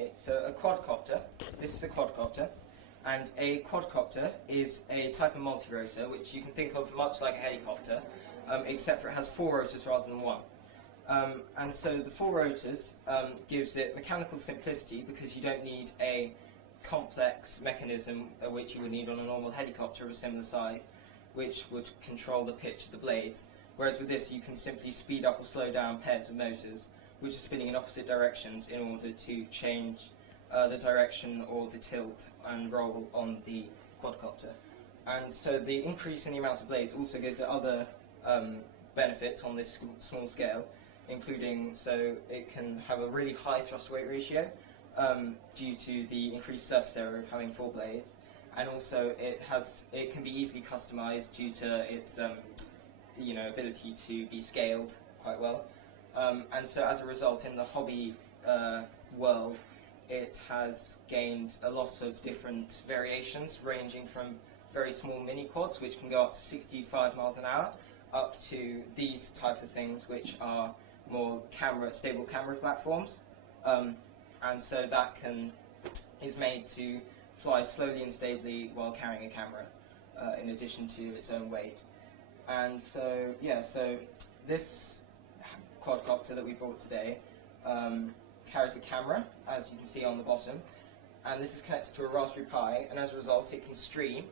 Okay, so a quadcopter, this is a quadcopter, and a quadcopter is a type of multi-rotor which you can think of much like a helicopter, except for it has 4 rotors rather than 1. And so the 4 rotors gives it mechanical simplicity because you don't need a complex mechanism which you would need on a normal helicopter of a similar size, which would control the pitch of the blades. Whereas with this you can simply speed up or slow down pairs of motors which are spinning in opposite directions in order to change the direction or the tilt and roll on the quadcopter. And so the increase in the amount of blades also gives it other benefits on this small scale, including so it can have a really high thrust-weight ratio due to the increased surface area of having 4 blades, and also it can be easily customized due to its ability to be scaled quite well. And so as a result, in the hobby world, it has gained a lot of different variations, ranging from very small mini quads, which can go up to 65 miles an hour, up to these type of things, which are more stable camera platforms. And so that is made to fly slowly and stably while carrying a camera, in addition to its own weight. And so, yeah, so this quadcopter that we brought today carries a camera, as you can see on the bottom, and this is connected to a Raspberry Pi, and as a result it can stream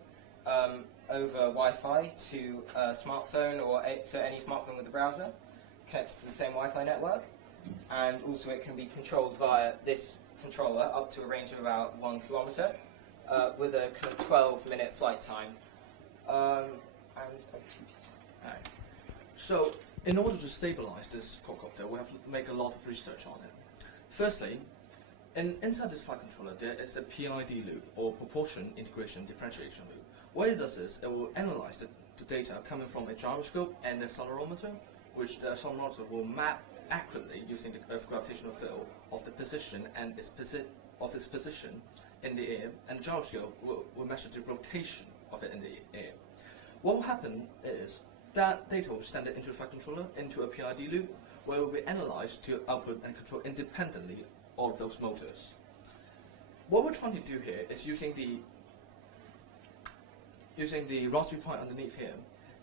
over Wi-Fi to a smartphone or to any smartphone with a browser, connected to the same Wi-Fi network, and also it can be controlled via this controller up to a range of about 1 kilometer with a kind of 12-minute flight time. So, in order to stabilize this quadcopter, we have to make a lot of research on it. Firstly, inside this flight controller, there is a PID loop, or proportion integration differentiation loop. What it does is, it will analyze the data coming from a gyroscope and a accelerometer, which the accelerometer will map accurately using the Earth gravitational field of the position and its position in the air, and the gyroscope will measure the rotation of it in the air. What will happen is that data will send it into the flight controller, into a PID loop, where it will be analyzed to output and control independently all of those motors. What we're trying to do here is using the Raspberry Pi underneath here.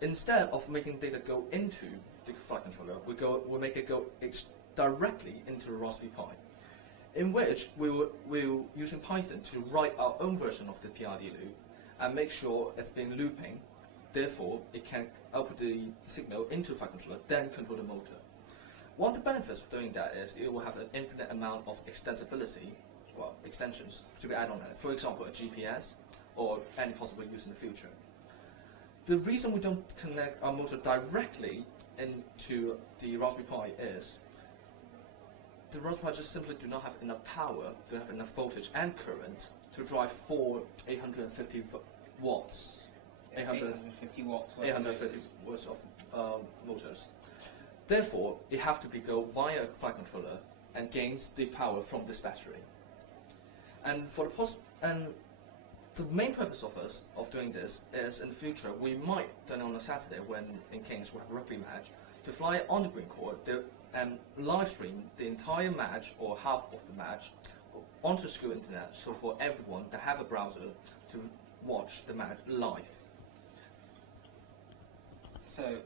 Instead of making data go into the flight controller, we'll make it go directly into the Raspberry Pi, in which we'll using Python to write our own version of the PID loop and make sure it's been looping. Therefore, it can output the signal into the flight controller, then control the motor. One of the benefits of doing that is it will have an infinite amount of extensions to be added on it. For example, a GPS or any possible use in the future. The reason we don't connect our motor directly into the Raspberry Pi is the Raspberry Pi just simply do not have enough power, don't have enough voltage and current to drive 4 850 watts. 850 watts of motors. Therefore, it has to go via a flight controller and gains the power from this battery. And the main purpose of doing this is, in the future, we might then on a Saturday when in Kings we have a rugby match, to fly on the green court and live stream the entire match or half of the match onto the school internet, so for everyone to have a browser to watch the match live. So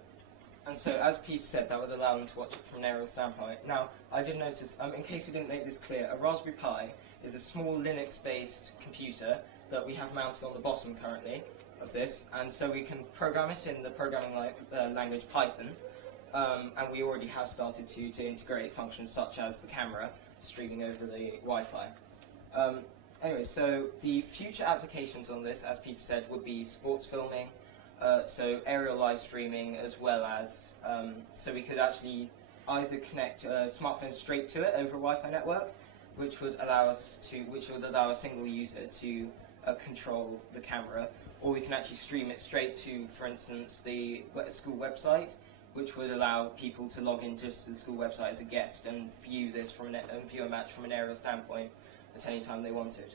as Peter said, that would allow them to watch it from an aerial standpoint. Now, I did notice, in case we didn't make this clear, a Raspberry Pi is a small Linux-based computer that we have mounted on the bottom currently of this, and so we can program it in the programming language Python, and we already have started to integrate functions such as the camera streaming over the Wi-Fi. Anyway, so the future applications on this, as Peter said, would be sports filming, so aerial live streaming, as well as so we could actually either connect a smartphone straight to it over a Wi-Fi network, which would allow a single user to control the camera, or we can actually stream it straight to, for instance, the school website, which would allow people to log in just to the school website as a guest and view this view a match from an aerial standpoint at any time they wanted.